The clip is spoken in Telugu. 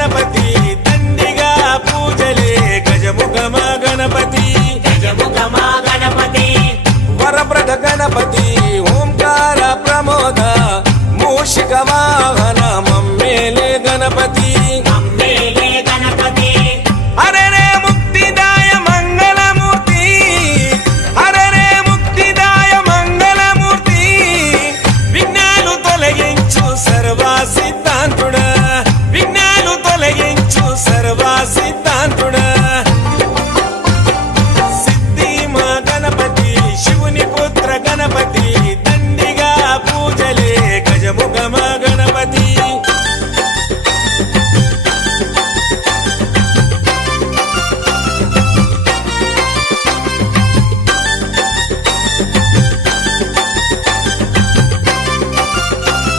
గణపతి దండిగా పూజలే గజముఖమా గణపతి గజముఖమా గణపతి వరప్రద గణపతి ఓంకార ప్రమోద మూషిక వాహన